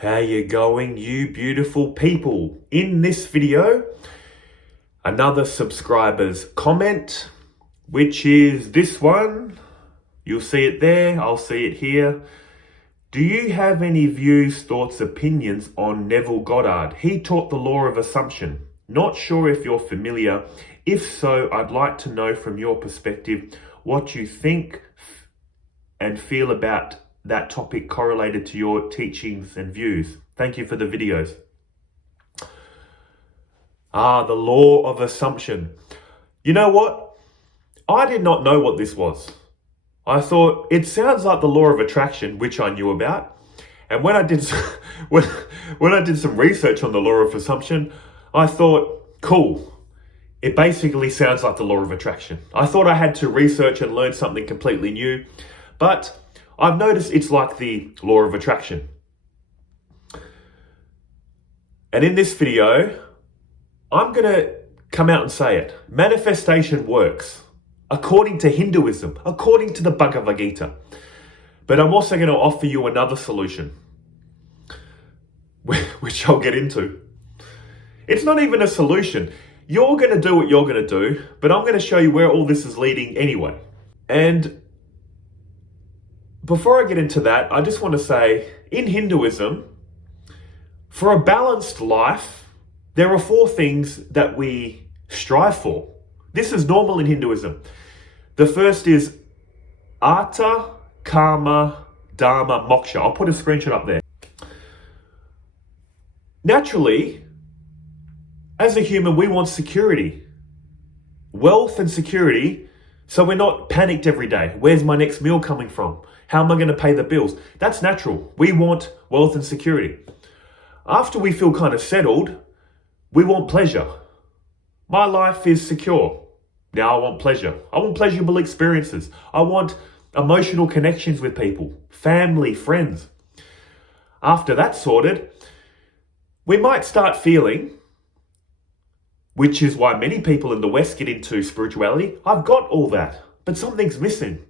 How you going, you beautiful people? In this video, another subscriber's comment, which is this one. You'll see it there, I'll see it here. Do you have any views, thoughts, opinions on Neville Goddard? He taught the law of assumption. Not sure if you're familiar. If so, I'd like to know from your perspective what you think and feel about that topic correlated to your teachings and views. Thank you for the videos. The law of assumption. You know what? I did not know what this was. I thought it sounds like the law of attraction, which I knew about. And when I did when I did some research on the law of assumption, I thought, cool. It basically sounds like the law of attraction. I thought I had to research and learn something completely new, but I've noticed it's like the law of attraction. And in this video, I'm going to come out and say it. Manifestation works according to Hinduism, according to the Bhagavad Gita. But I'm also going to offer you another solution, which I'll get into. It's not even a solution. You're going to do what you're going to do, but I'm going to show you where all this is leading anyway. And before I get into that, I just want to say, in Hinduism, for a balanced life, there are 4 things that we strive for. This is normal in Hinduism. The first is Artha, Karma, Dharma, Moksha. I'll put a screenshot up there. Naturally, as a human, we want security. Wealth and security, so we're not panicked every day. Where's my next meal coming from? How am I going to pay the bills? That's natural. We want wealth and security. After we feel kind of settled, we want pleasure. My life is secure. Now I want pleasure. I want pleasurable experiences. I want emotional connections with people, family, friends. After that's sorted, we might start feeling, which is why many people in the West get into spirituality, I've got all that, but something's missing.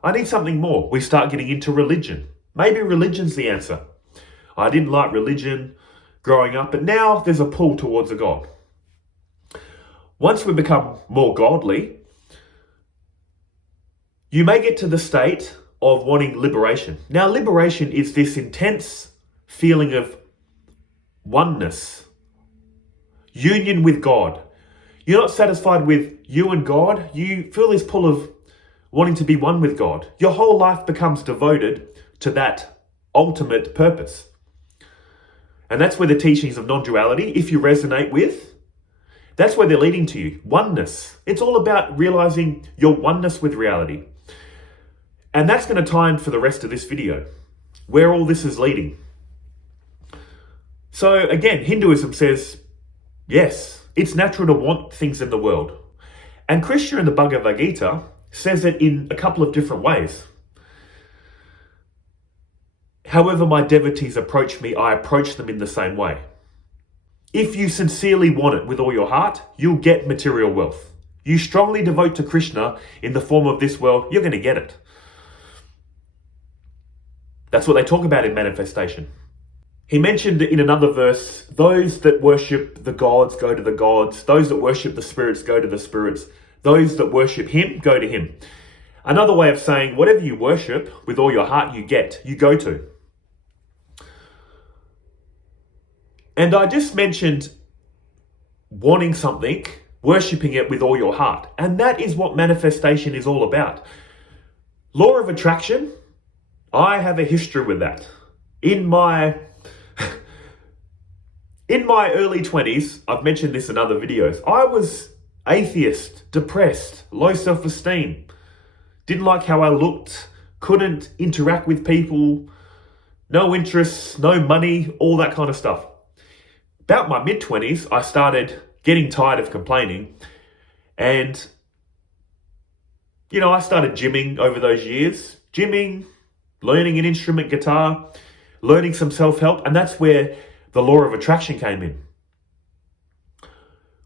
I need something more. We start getting into religion. Maybe religion's the answer. I didn't like religion growing up, but now there's a pull towards a God. Once we become more godly, you may get to the state of wanting liberation. Now, liberation is this intense feeling of oneness, union with God. You're not satisfied with you and God. You feel this pull of wanting to be one with God. Your whole life becomes devoted to that ultimate purpose. And that's where the teachings of non-duality, if you resonate with, that's where they're leading to you. Oneness. It's all about realizing your oneness with reality. And that's going to tie in for the rest of this video, where all this is leading. So again, Hinduism says, yes, it's natural to want things in the world. And Krishna in the Bhagavad Gita says it in a couple of different ways. However my devotees approach me, I approach them in the same way. If you sincerely want it with all your heart, you'll get material wealth. You strongly devote to Krishna in the form of this world, you're going to get it. That's what they talk about in manifestation. He mentioned in another verse, those that worship the gods go to the gods. Those that worship the spirits go to the spirits. Those that worship him go to him. Another way of saying, whatever you worship with all your heart, you get, you go to. And I just mentioned wanting something, worshipping it with all your heart. And that is what manifestation is all about. Law of attraction, I have a history with that. In my early 20s, I've mentioned this in other videos, I was atheist, depressed, low self-esteem, didn't like how I looked, couldn't interact with people, no interests, no money, all that kind of stuff. About my mid-20s, I started getting tired of complaining, and I started gymming over those years. Gymming, learning an instrument, guitar, learning some self-help, and that's where the law of attraction came in.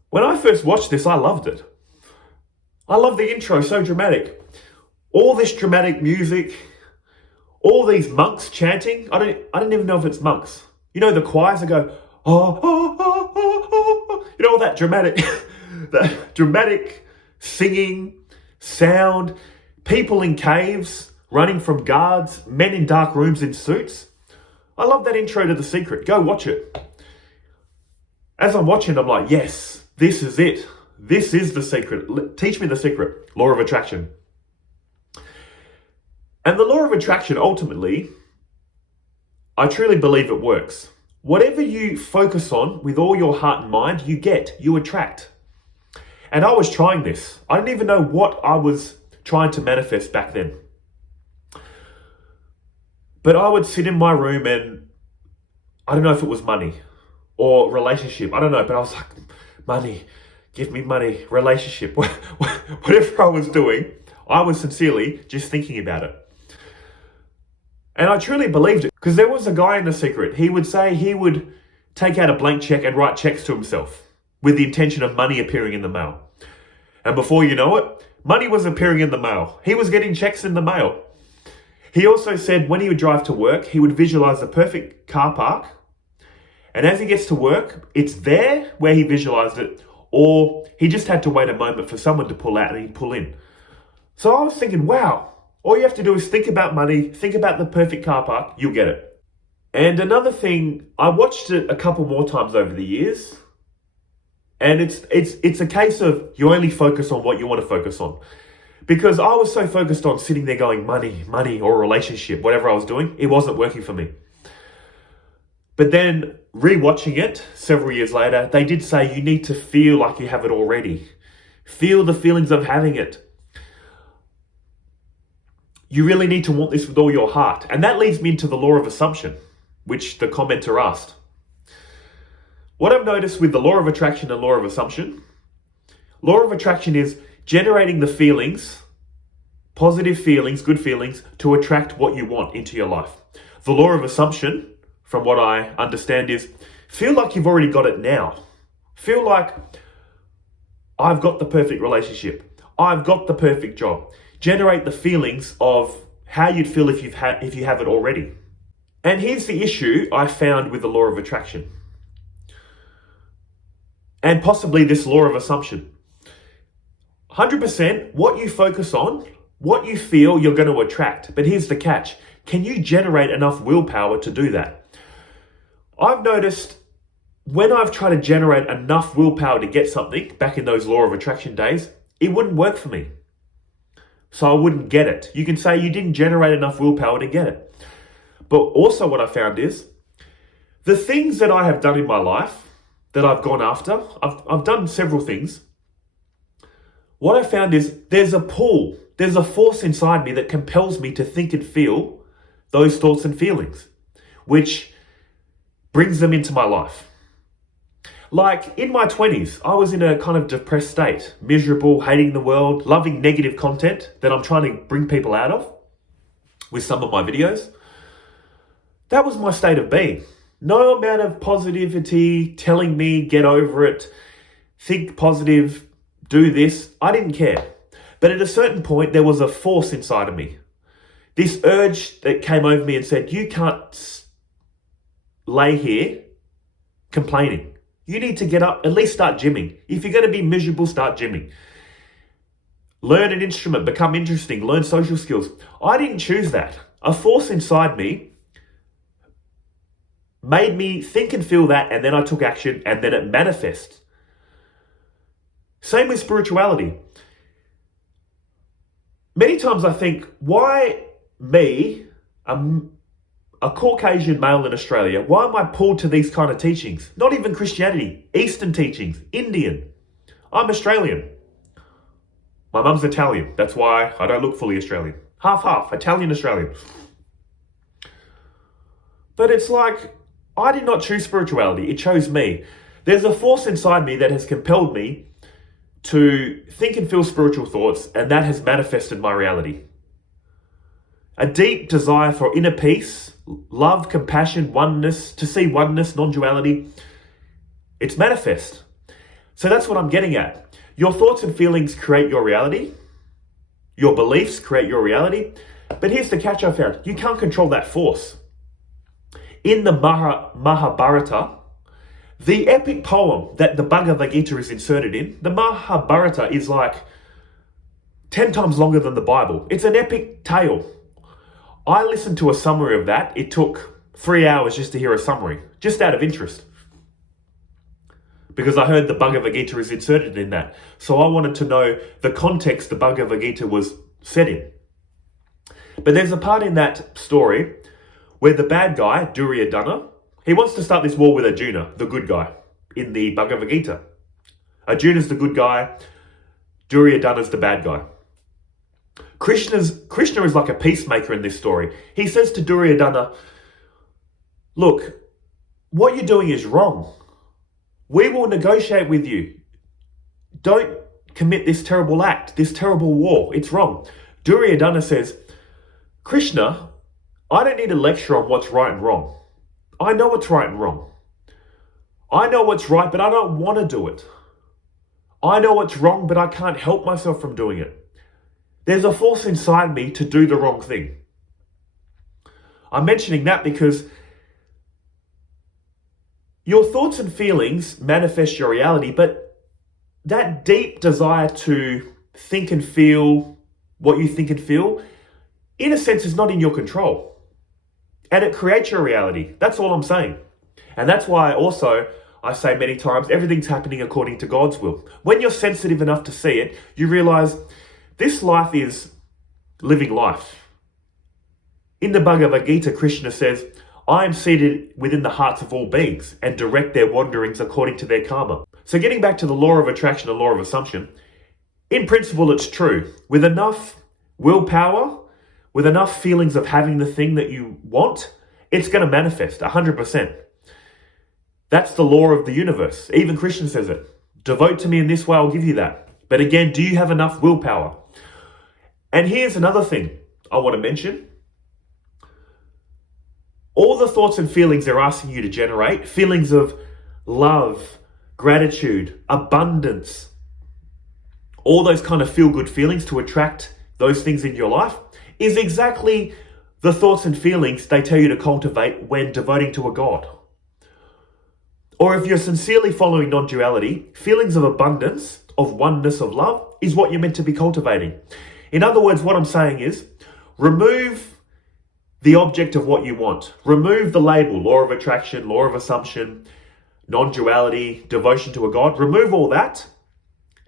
When I first watched this, I loved it. I love the intro, so dramatic. All this dramatic music, all these monks chanting. I don't even know if it's monks. You know, the choirs that go, oh, oh, oh, oh, oh. You know, all that dramatic singing, sound, people in caves, running from guards, men in dark rooms in suits. I love that intro to The Secret. Go watch it. As I'm watching, I'm like, yes, this is it. This is the secret. Teach me the secret. Law of attraction. And the law of attraction, ultimately, I truly believe it works. Whatever you focus on with all your heart and mind, you attract. And I was trying this. I didn't even know what I was trying to manifest back then. But I would sit in my room and I don't know if it was money or relationship. I don't know, but I was like, money, give me money, relationship. Whatever I was doing, I was sincerely just thinking about it. And I truly believed it because there was a guy in The Secret. He would say he would take out a blank check and write checks to himself with the intention of money appearing in the mail. And before you know it, money was appearing in the mail. He was getting checks in the mail. He also said when he would drive to work, he would visualize the perfect car park. And as he gets to work, it's there where he visualized it, or he just had to wait a moment for someone to pull out and he'd pull in. So I was thinking, wow, all you have to do is think about money, think about the perfect car park, you'll get it. And another thing, I watched it a couple more times over the years. And it's a case of you only focus on what you want to focus on. Because I was so focused on sitting there going money, or relationship, whatever I was doing, it wasn't working for me. But then rewatching it several years later, they did say you need to feel like you have it already. Feel the feelings of having it. You really need to want this with all your heart. And that leads me into the law of assumption, which the commenter asked. What I've noticed with the law of attraction and law of assumption, law of attraction is generating the feelings, positive feelings, good feelings, to attract what you want into your life. The law of assumption, from what I understand, is feel like you've already got it now. Feel like I've got the perfect relationship. I've got the perfect job. Generate the feelings of how you'd feel if you have it already. And here's the issue I found with the law of attraction. And possibly this law of assumption. 100% what you focus on, what you feel you're going to attract. But here's the catch. Can you generate enough willpower to do that? I've noticed when I've tried to generate enough willpower to get something, back in those law of attraction days, it wouldn't work for me. So I wouldn't get it. You can say you didn't generate enough willpower to get it. But also what I found is the things that I have done in my life that I've gone after, I've done several things. What I found is there's a pull, there's a force inside me that compels me to think and feel those thoughts and feelings, which brings them into my life. Like in my 20s, I was in a kind of depressed state, miserable, hating the world, loving negative content that I'm trying to bring people out of with some of my videos. That was my state of being. No amount of positivity telling me get over it, think positive, do this. I didn't care. But at a certain point, there was a force inside of me. This urge that came over me and said, you can't lay here complaining. You need to get up, at least start gymming. If you're going to be miserable, start gymming. Learn an instrument, become interesting, learn social skills. I didn't choose that. A force inside me made me think and feel that, and then I took action, and then it manifests. Same with spirituality. Many times I think, why me, a Caucasian male in Australia, why am I pulled to these kind of teachings? Not even Christianity, Eastern teachings, Indian. I'm Australian. My mum's Italian. That's why I don't look fully Australian. Half, Italian-Australian. But it's like, I did not choose spirituality, it chose me. There's a force inside me that has compelled me to think and feel spiritual thoughts, and that has manifested my reality. A deep desire for inner peace, love, compassion, oneness, to see oneness, non-duality, it's manifest. So that's what I'm getting at. Your thoughts and feelings create your reality. Your beliefs create your reality. But here's the catch I found. You can't control that force. In the Mahabharata, the epic poem that the Bhagavad Gita is inserted in, the Mahabharata is like 10 times longer than the Bible. It's an epic tale. I listened to a summary of that. It took 3 hours just to hear a summary, just out of interest. Because I heard the Bhagavad Gita is inserted in that. So I wanted to know the context the Bhagavad Gita was set in. But there's a part in that story where the bad guy, Duryodhana, he wants to start this war with Arjuna, the good guy, in the Bhagavad Gita. Arjuna's the good guy, Duryodhana's the bad guy. Krishna is like a peacemaker in this story. He says to Duryodhana, look, what you're doing is wrong. We will negotiate with you. Don't commit this terrible act, this terrible war. It's wrong. Duryodhana says, Krishna, I don't need a lecture on what's right and wrong. I know what's right and wrong. I know what's right, but I don't want to do it. I know what's wrong, but I can't help myself from doing it. There's a force inside me to do the wrong thing. I'm mentioning that because your thoughts and feelings manifest your reality, but that deep desire to think and feel what you think and feel, in a sense, is not in your control. And it creates your reality. That's all I'm saying. And that's why also I say many times, everything's happening according to God's will. When you're sensitive enough to see it, you realize this life is living life. In the Bhagavad Gita, Krishna says, I am seated within the hearts of all beings and direct their wanderings according to their karma. So getting back to the law of attraction and law of assumption, in principle, it's true. With enough willpower, with enough feelings of having the thing that you want, it's going to manifest 100%. That's the law of the universe. Even Krishna says it. Devote to me in this way, I'll give you that. But again, do you have enough willpower? And here's another thing I want to mention. All the thoughts and feelings they're asking you to generate, feelings of love, gratitude, abundance, all those kind of feel-good feelings to attract those things in your life, is exactly the thoughts and feelings they tell you to cultivate when devoting to a God. Or if you're sincerely following non-duality, feelings of abundance, of oneness, of love, is what you're meant to be cultivating. In other words, what I'm saying is, remove the object of what you want. Remove the label, law of attraction, law of assumption, non-duality, devotion to a God. Remove all that,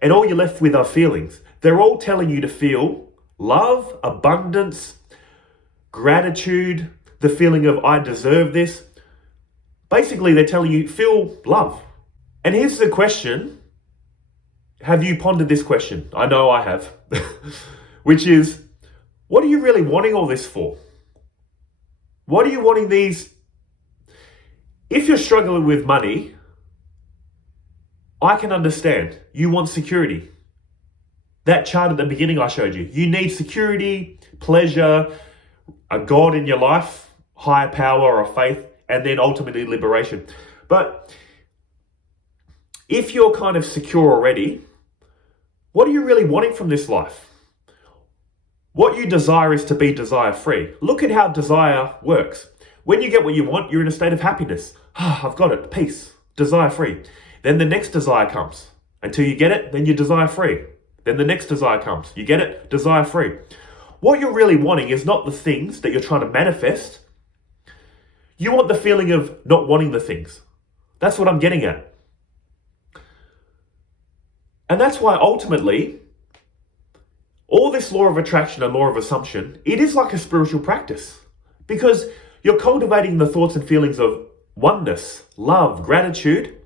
and all you're left with are feelings. They're all telling you to feel love, abundance, gratitude, the feeling of I deserve this. Basically, they're telling you, feel love. And here's the question. Have you pondered this question? I know I have. Which is, what are you really wanting all this for? What are you wanting these? If you're struggling with money, I can understand. You want security. That chart at the beginning I showed you. You need security, pleasure, a God in your life, higher power or faith, and then ultimately liberation. But if you're kind of secure already, what are you really wanting from this life? What you desire is to be desire-free. Look at how desire works. When you get what you want, you're in a state of happiness. I've got it, peace, desire-free. Then the next desire comes. Until you get it, then you're desire-free. Then the next desire comes. You get it, desire-free. What you're really wanting is not the things that you're trying to manifest. You want the feeling of not wanting the things. That's what I'm getting at. And that's why ultimately, all this law of attraction and law of assumption, it is like a spiritual practice. Because you're cultivating the thoughts and feelings of oneness, love, gratitude,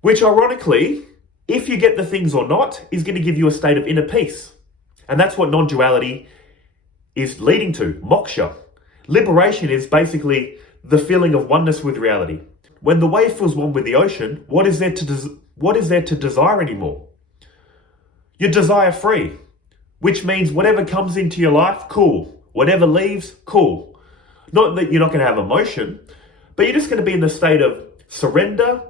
which ironically, if you get the things or not, is going to give you a state of inner peace. And that's what non-duality is leading to, moksha. Liberation is basically the feeling of oneness with reality. When the wave feels one with the ocean, what is there to desire anymore? You're desire free, which means whatever comes into your life, cool. Whatever leaves, cool. Not that you're not going to have emotion, but you're just going to be in the state of surrender,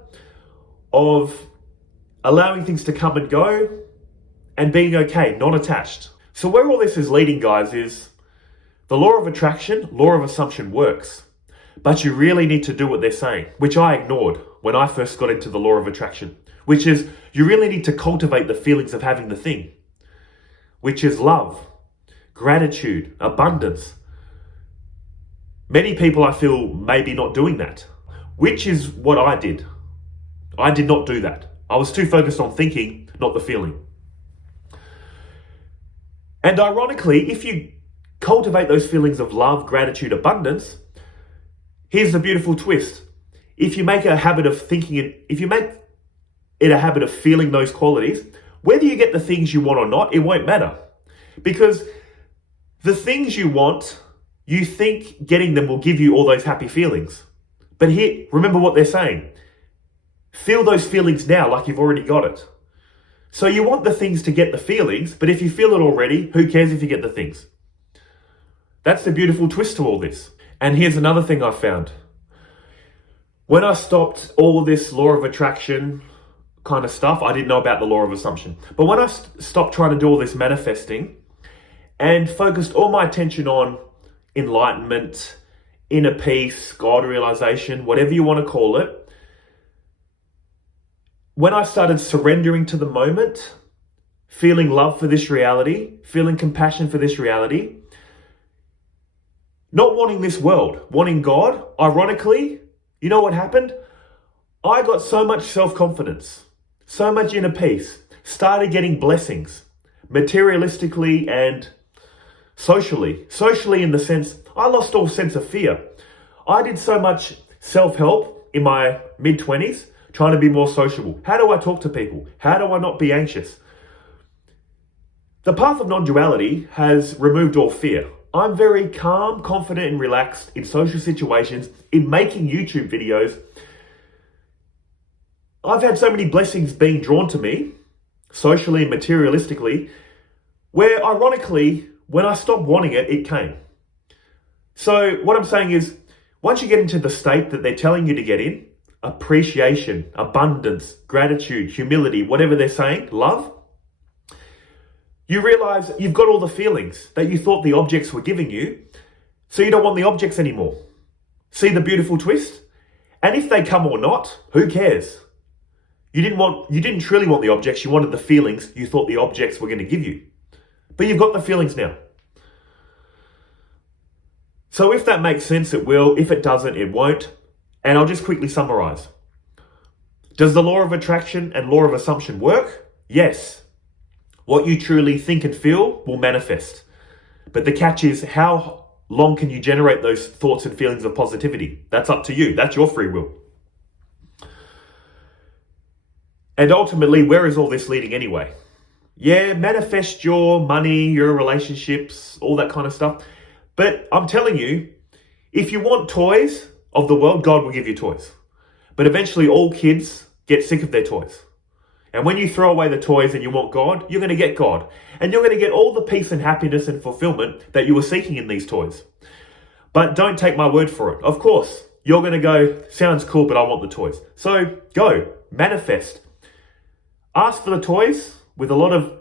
of allowing things to come and go, and being okay, not attached. So where all this is leading, guys, is the law of attraction, law of assumption works. But you really need to do what they're saying, which I ignored when I first got into the law of attraction, which is you really need to cultivate the feelings of having the thing, which is love, gratitude, abundance. Many people, I feel, maybe not doing that, which is what I did. I did not do that. I was too focused on thinking, not the feeling. And ironically, if you cultivate those feelings of love, gratitude, abundance, here's the beautiful twist. If you make it a habit of thinking it, if you make it a habit of feeling those qualities, whether you get the things you want or not, it won't matter. Because the things you want, you think getting them will give you all those happy feelings. But here, remember what they're saying. Feel those feelings now like you've already got it. So you want the things to get the feelings, but if you feel it already, who cares if you get the things? That's the beautiful twist to all this. And here's another thing I found. When I stopped all this law of attraction kind of stuff, I didn't know about the law of assumption. But when I stopped trying to do all this manifesting and focused all my attention on enlightenment, inner peace, God realization, whatever you want to call it, when I started surrendering to the moment, feeling love for this reality, feeling compassion for this reality, not wanting this world, wanting God, ironically, you know what happened? I got so much self-confidence, so much inner peace, started getting blessings, materialistically and socially. Socially in the sense, I lost all sense of fear. I did so much self-help in my mid-20s, trying to be more sociable. How do I talk to people? How do I not be anxious? The path of non-duality has removed all fear. I'm very calm, confident, and relaxed in social situations, in making YouTube videos. I've had so many blessings being drawn to me, socially and materialistically, where ironically, when I stopped wanting it, it came. So what I'm saying is, once you get into the state that they're telling you to get in, appreciation, abundance, gratitude, humility, whatever they're saying, love, you realize you've got all the feelings that you thought the objects were giving you, so you don't want the objects anymore. See the beautiful twist? And if they come or not, who cares? You didn't truly want the objects, you wanted the feelings you thought the objects were going to give you. But you've got the feelings now. So if that makes sense, it will. If it doesn't, it won't. And I'll just quickly summarize. Does the law of attraction and law of assumption work? Yes. What you truly think and feel will manifest. But the catch is, how long can you generate those thoughts and feelings of positivity? That's up to you. That's your free will. And ultimately, where is all this leading anyway? Yeah, manifest your money, your relationships, all that kind of stuff. But I'm telling you, if you want toys of the world, God will give you toys. But eventually all kids get sick of their toys. And when you throw away the toys and you want God, you're going to get God. And you're going to get all the peace and happiness and fulfillment that you were seeking in these toys. But don't take my word for it. Of course, you're going to go, sounds cool, but I want the toys. So go, manifest. Ask for the toys with a lot of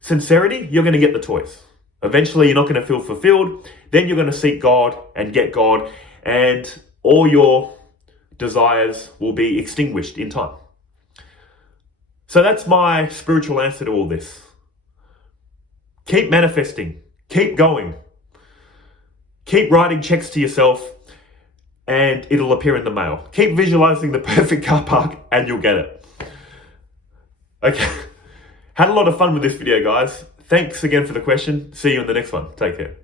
sincerity, you're going to get the toys. Eventually, you're not going to feel fulfilled. Then you're going to seek God and get God, and all your desires will be extinguished in time. So that's my spiritual answer to all this. Keep manifesting. Keep going. Keep writing checks to yourself, and it'll appear in the mail. Keep visualizing the perfect car park, and you'll get it. Okay. Had a lot of fun with this video, guys. Thanks again for the question. See you in the next one. Take care.